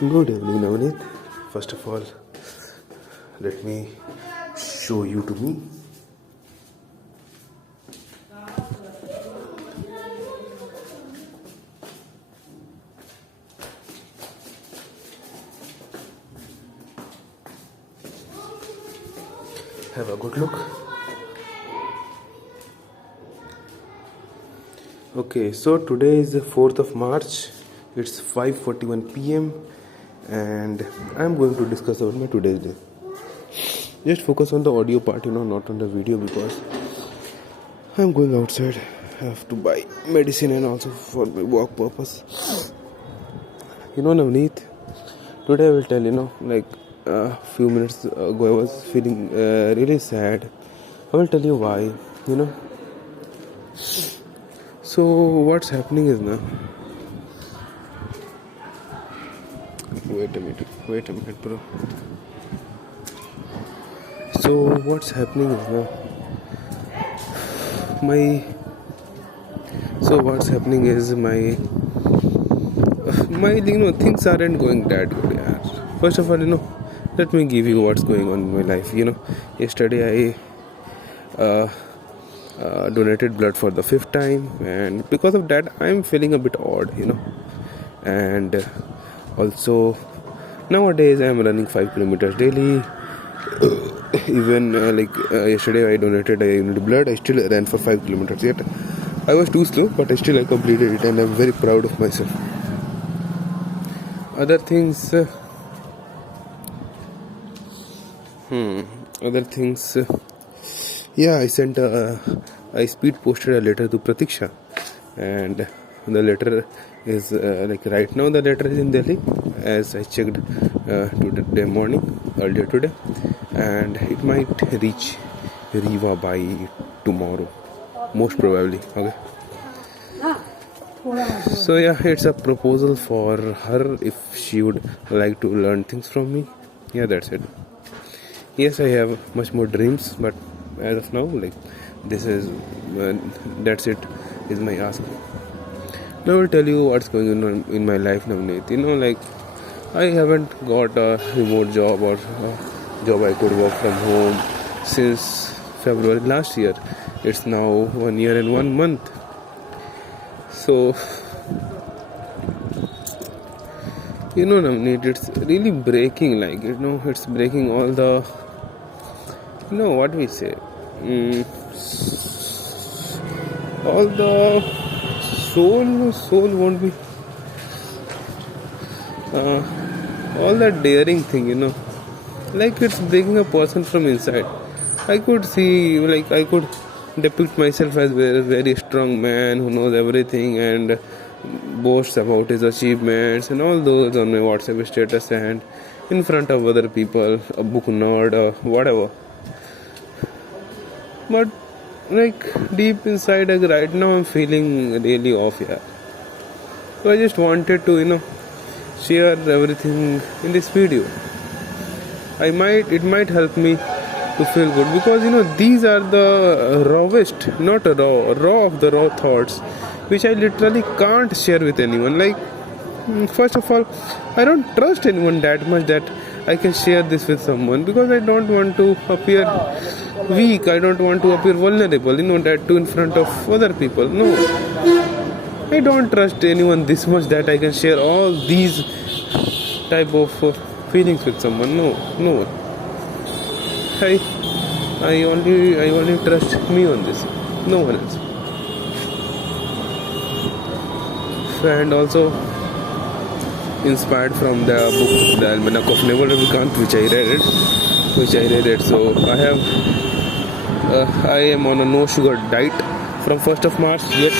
Good evening, Navneet. First of all, let me show you to me. Have a good look. Okay, so today is the 4th of March. It's 5:41 p.m. and I'm going to discuss about my today's day. Just focus on the audio part, not on the video, because I'm going outside. I have to buy medicine and also for my work purpose. Navneet, today I will tell, like a few minutes ago I was feeling really sad. I will tell you why, So what's happening is now. Wait a minute, bro. So what's happening is now. My things aren't going that good. Yaar. First of all, let me give you what's going on in my life. Yesterday I donated blood for the 5th time, and because of that I'm feeling a bit odd, and also nowadays I'm running 5 kilometers daily. Even yesterday I donated a unit blood. I still ran for 5 kilometers, yet I was too slow, but I completed it, and I'm very proud of myself. Other things, I speed posted a letter to Pratiksha, and the letter is right now the letter is in Delhi, as I checked today morning, earlier today, and it might reach Riva by tomorrow, most probably. Okay. So it's a proposal for her if she would like to learn things from me. That's it. Yes, I have much more dreams, but as of now, this is that's it. Is my ask. Now I will tell you what's going on in my life, Navneet. I haven't got a remote job or a job I could work from home since February last year. It's now 1 year and 1 month. So, Navneet, it's really breaking, it's breaking all the, what we say, all the soul won't be, all that daring thing, it's breaking a person from inside. I could see, I could depict myself as a very strong man who knows everything and boasts about his achievements and all those on my WhatsApp status and in front of other people, a book nerd or whatever. But deep inside, right now I'm feeling really off here. So I just wanted to, share everything in this video. It might help me to feel good, because these are the rawest, not raw of the raw thoughts, which I literally can't share with anyone. First of all, I don't trust anyone that much that I can share this with someone, because I don't want to appear weak, I don't want to appear vulnerable, that too in front of other people. No, I don't trust anyone this much that I can share all these type of feelings with someone. No. I only trust me on this, no one else. And also inspired from the book The Almanac of Naval Ravikant, which I read it. So I am on a no sugar diet from 1st of March. Yet I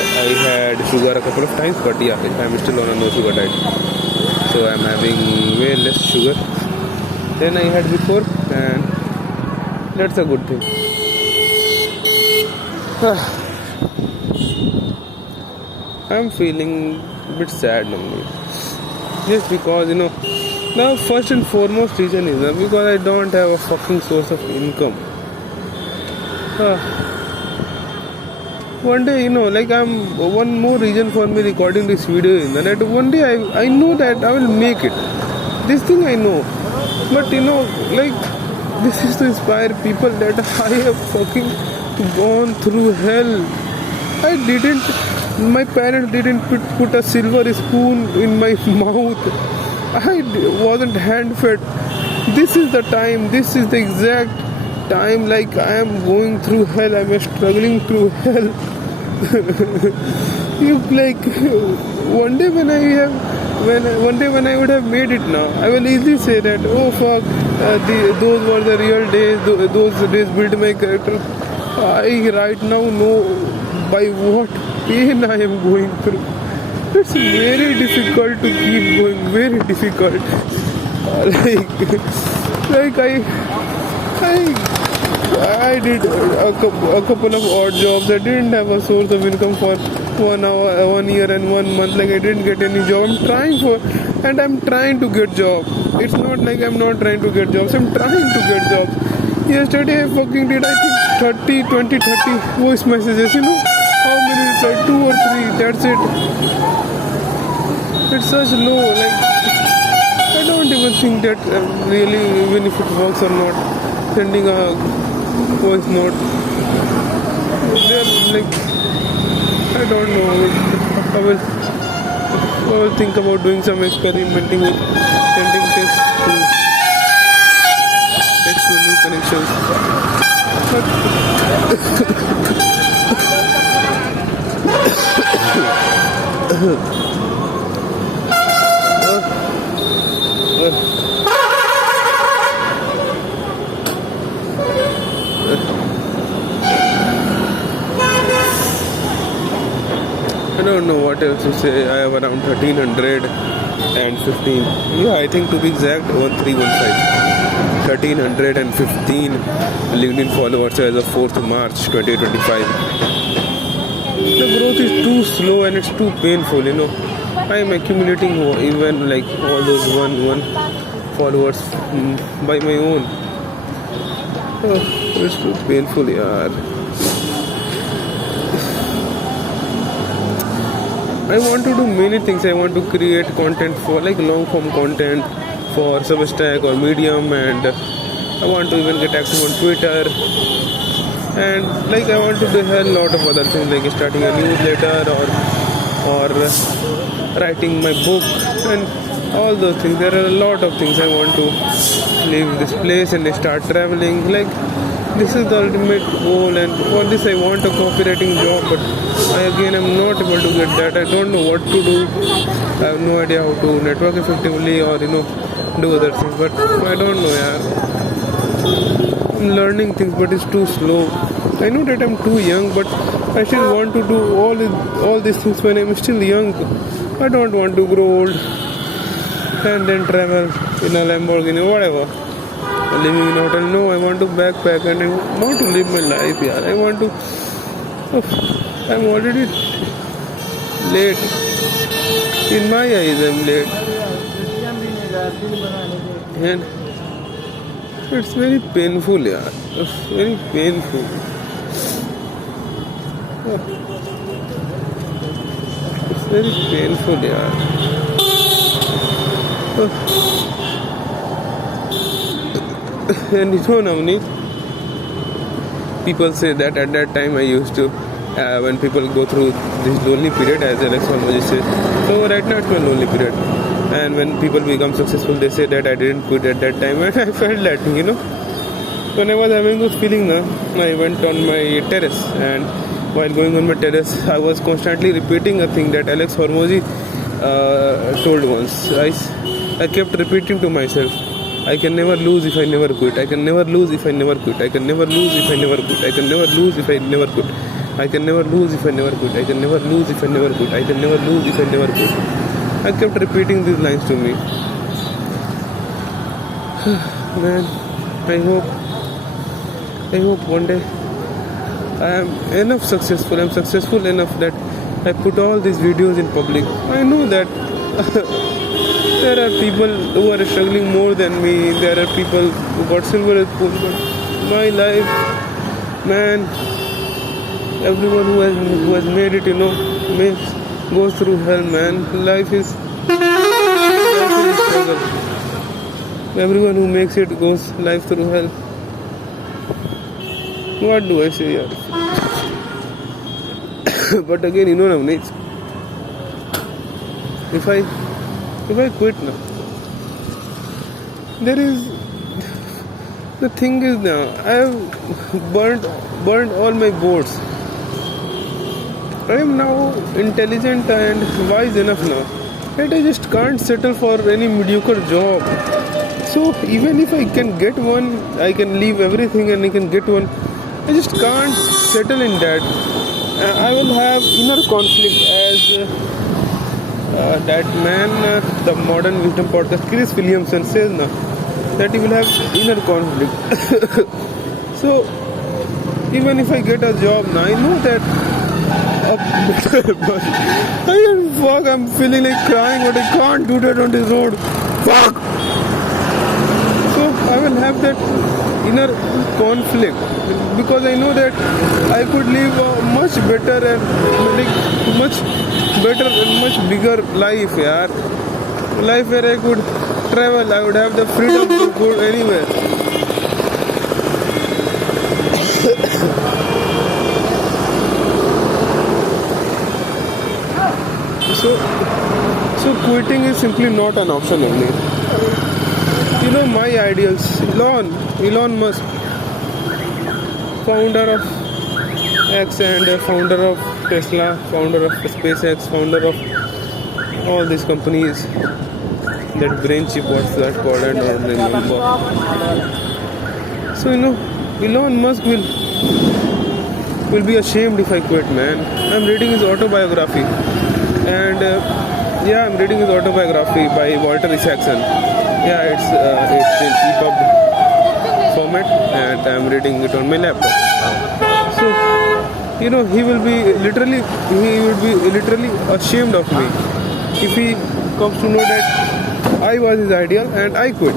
had sugar a couple of times, but I'm still on a no sugar diet. So I'm having way less sugar than I had before, and that's a good thing. I'm feeling a bit sad now. Just because, the first and foremost reason is because I don't have a fucking source of income. One day, one more reason for me recording this video is that one day I know that I will make it. This thing I know, but like this is to inspire people that I have fucking gone through hell. I didn't. My parents didn't put a silver spoon in my mouth. Wasn't hand fed. This is the time. This is the exact time. Like I am going through hell. I am struggling through hell. You like one day when I would have made it now, I will easily say that oh fuck, those were the real days. Those days built my character. I right now know by what pain I am going through. It's very difficult to keep going. Very difficult. Like I did a couple of odd jobs. I didn't have a source of income for 1 hour, 1 year and 1 month. Like I didn't get any job. I'm trying to get job. It's not like I'm not trying to get jobs. I'm trying to get jobs. Yesterday I fucking did I think 30 voice messages. How many replied? 2 or 3. That's it. It's such low. Like I don't even think that really, even if it works or not, sending a voice note. They're like, I don't know. I will think about doing some experimenting with sending text to new connections. I don't know what else to say. I have around 1315. Yeah, I think to be exact, 1315. 1315 LinkedIn followers as of 4th March 2025. The growth is too slow and it's too painful. I am accumulating even like all those one followers by my own. Oh, it's too painful, yaar. I want to do many things. I want to create content for like long form content for Substack or Medium, and I want to even get active on Twitter, and like I want to do a lot of other things like starting a newsletter or writing my book and all those things. There are a lot of things. I want to leave this place and start traveling. Like this is the ultimate goal, and for this I want a copywriting job, but I again am not able to get that. I don't know what to do. I have no idea how to network effectively or do other things, but I don't know, yaar. I'm learning things, but it's too slow. I know that I'm too young, but I still want to do all these things when I'm still young. I don't want to grow old and then travel in a Lamborghini or whatever. Living in a hotel. No, I want to backpack and I want to live my life, yaar. I want to. I'm already late. In my eyes, I'm late. And it's very painful, yaar. It's very painful. It's very painful, yaar. And Navneet, people say that at that time I used to, when people go through this lonely period, as Alex Hormozi says, so right now it's my lonely period. And when people become successful, they say that I didn't quit at that time, and I felt that, When I was having this feeling, I went on my terrace, and while going on my terrace, I was constantly repeating a thing that Alex Hormozi told once. I kept repeating to myself, I can never lose if I never quit. I can never lose if I never quit. I can never lose if I never quit. I can never lose if I never quit. I can never lose if I never quit. I can never lose if I never quit. I can never lose if I never quit. I kept repeating these lines to me. Man, I hope one day I am enough successful. I am successful enough that I put all these videos in public. I know that there are people who are struggling more than me. There are people who got silver spoon. But my life, man, everyone who has made it, goes through hell, man. Life is struggle. Everyone who makes it goes life through hell. What do I say, yaar? But again, Navneet, if I quit now, there is the thing is now I have burned all my boats. I am now intelligent and wise enough now that I just can't settle for any mediocre job. So even if I can get one, I can leave everything and I can get one. I just can't settle in that. I will have inner conflict as that man, the Modern Wisdom podcast, Chris Williamson says now that you will have inner conflict. So even if I get a job now, I know that fuck, I'm feeling like crying, but I can't do that on this road. Fuck. So I will have that inner conflict because I know that I could live a much better and much bigger life, yaar. Life where I could travel, I would have the freedom to go anywhere. So quitting is simply not an option only. My ideals. Elon Musk, founder of X and founder of Tesla, founder of SpaceX, founder of all these companies. That brain chip, what's that called? I don't remember. So Elon Musk will be ashamed if I quit, man. I'm reading his autobiography, and I'm reading his autobiography by Walter Isaacson. Yeah, it's in EPUB format, and I'm reading it on my laptop. So he would be literally ashamed of me if he comes to know that I was his ideal and I quit.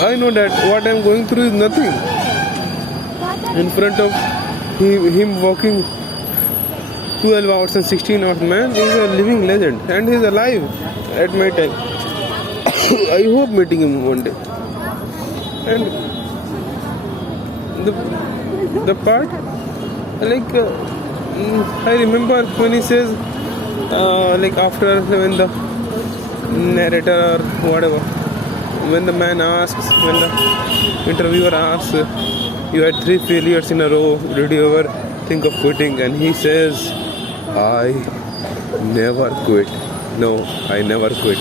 I know that what I'm going through is nothing in front of him walking 12 hours and 16 hours. Man, he's a living legend and he's alive at my time. I hope meeting him one day. And the part, I remember when he says, after when the narrator or whatever, when the man asks, when the interviewer asks, you had 3 failures in a row, did you ever think of quitting? And he says, I never quit. No, I never quit.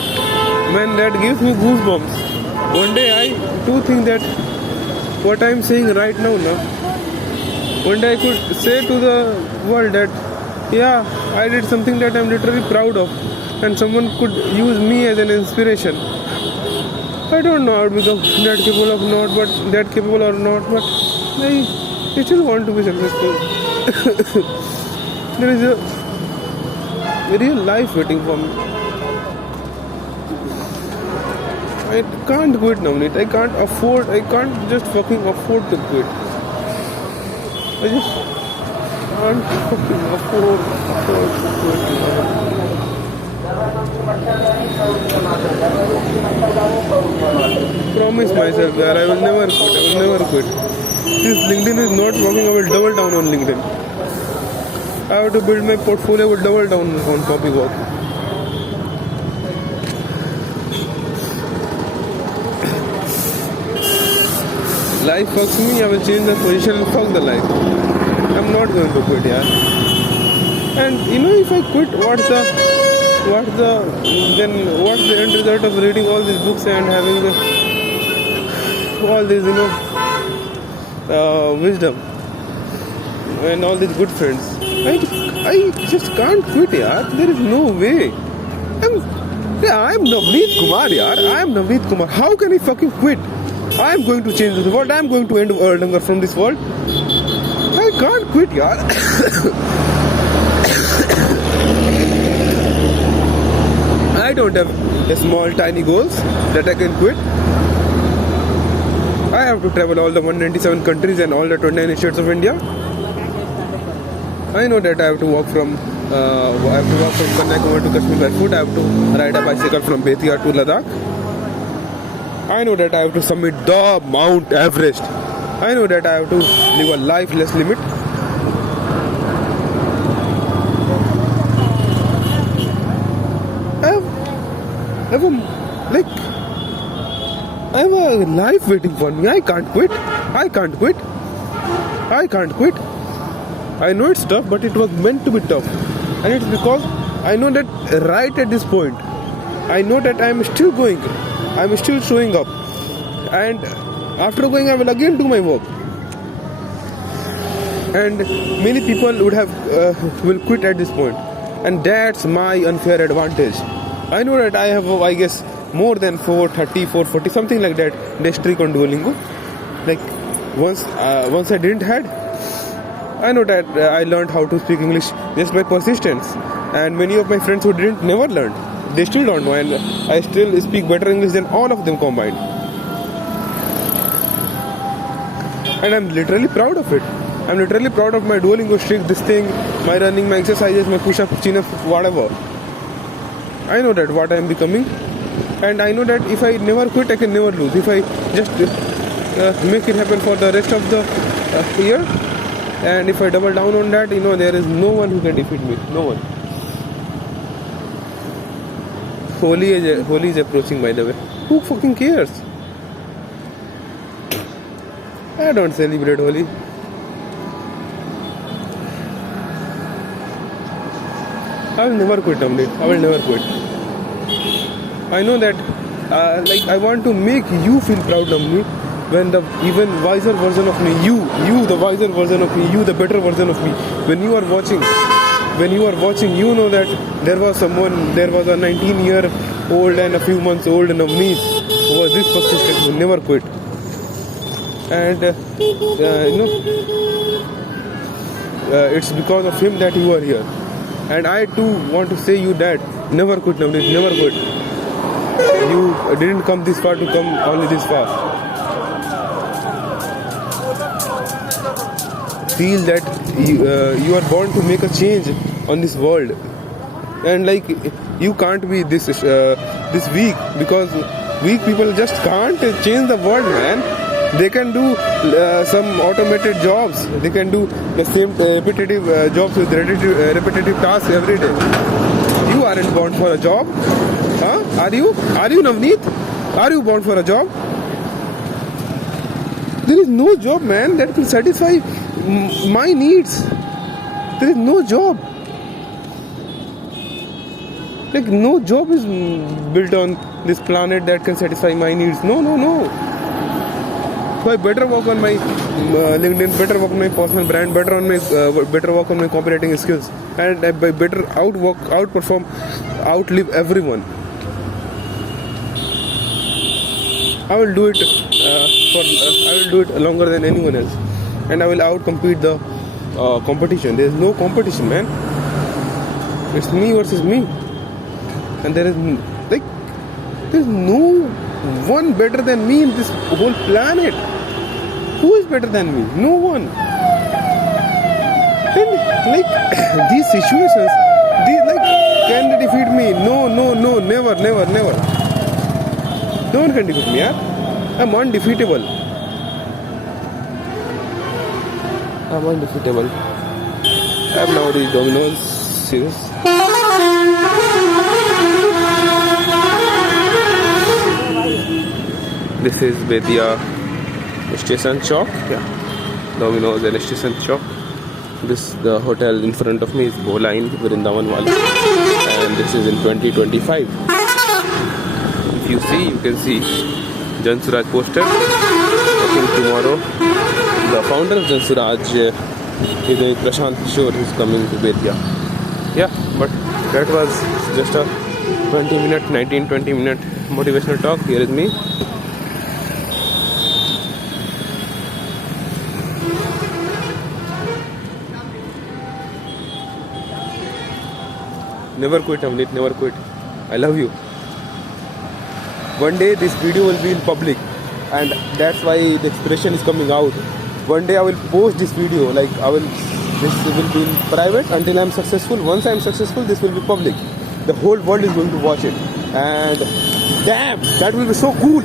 Man, that gives me goosebumps. One day I do think that what I'm saying right now, one day I could say to the world that, yeah, I did something that I'm literally proud of, and someone could use me as an inspiration. I don't know how to become that capable or not, but I still want to be successful. There is a real life waiting for me. I can't quit now, Nate. I can't just fucking afford to quit. I just can't fucking afford to quit. Promise myself that I will never quit. Since LinkedIn is not working, I will double down on LinkedIn. I have to build my portfolio, I will double down on copywork. Life fucks me, I will change the position and fuck the life. I'm not going to quit, yeah. And if I quit, what's the end result of reading all these books and having all this wisdom and all these good friends? I just can't quit, yaar. There is no way. I'm Navneet Kumar, yaar. I am Navneet Kumar. How can I fucking quit? I am going to change the world. I am going to end world hunger from this world. I can't quit, yaar. I don't have small tiny goals that I can quit. I have to travel all the 197 countries and all the 29 states of India. I know that I have to walk from Kanyakumari to Kashmir by foot. I have to ride a bicycle from Bettiah to Ladakh. I know that I have to summit the Mount Everest. I know that I have to live a lifeless limit. I have a life waiting for me. I can't quit. I can't quit. I can't quit. I know it's tough, but it was meant to be tough. And it's because I know that right at this point, I know that I am still going. I am still showing up. And after going, I will again do my work. And many people will quit at this point. And that's my unfair advantage. I know that I have, I guess, more than 430, 440, something like that, day streak on Duolingo. Like, once I didn't had, I know that I learned how to speak English just by persistence. And many of my friends who didn't never learned, they still don't know, and I still speak better English than all of them combined. And I'm literally proud of it. I'm literally proud of my Duolingo streak, this thing, my running, my exercises, my push-ups, chin-ups, whatever. I know that what I am becoming, and I know that if I never quit, I can never lose. If I just make it happen for the rest of the year, and if I double down on that, there is no one who can defeat me. No one. Holi is approaching, by the way. Who fucking cares? I don't celebrate Holi. I will never quit, Amrit. I will never quit. I know that, I want to make you feel proud of me when the even wiser version of me, you, the wiser version of me, you, the better version of me, when you are watching, you know that there was a 19-year-old and a few months old Navneet who was this persistent, who never quit. And, it's because of him that you are here. And I too want to say you that never quit, Navneet, never quit. You didn't come this far to come only this far. Feel that you are born to make a change on this world. And you can't be this weak, because weak people just can't change the world, man. They can do some automated jobs. They can do the same repetitive jobs with repetitive tasks every day. You aren't born for a job. Huh? Are you, Navneet? Are you born for a job? There is no job, man, that will satisfy my needs. There is no job. No job is built on this planet that can satisfy my needs. No. So I better work on my LinkedIn, better work on my personal brand, better work on my copywriting skills, and I better outperform, outlive everyone. I will do it I will do it longer than anyone else, and I will outcompete the competition. There is no competition, man. It's me versus me, and there is no one better than me in this whole planet. Who is better than me? No one. And these situations, can they defeat me? No, never. No one can defeat me, yeah? I'm undefeatable. I have now reached Domino's series. This is Bedia Station Chowk. Yeah, Domino's and Station Chowk. The hotel in front of me is Bowline Vrindavan Wali, and this is in 2025. If you see, you can see Jan Suraj poster. I think tomorrow the founder of Jan Suraj is Prashant Kishore, who is coming to Bedia. Yeah, but that was just a 19-20 minute motivational talk. Here is me. Never quit, Amrit, never quit. I love you. One day this video will be in public, and that's why the expression is coming out. One day I will post this video, this will be in private until I am successful. Once I am successful, this will be public. The whole world is going to watch it. And damn, that will be so cool.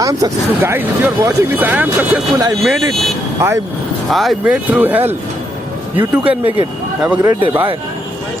I am successful, guys. If you are watching this, I am successful. I made it. I made through hell. You too can make it. Have a great day. Bye.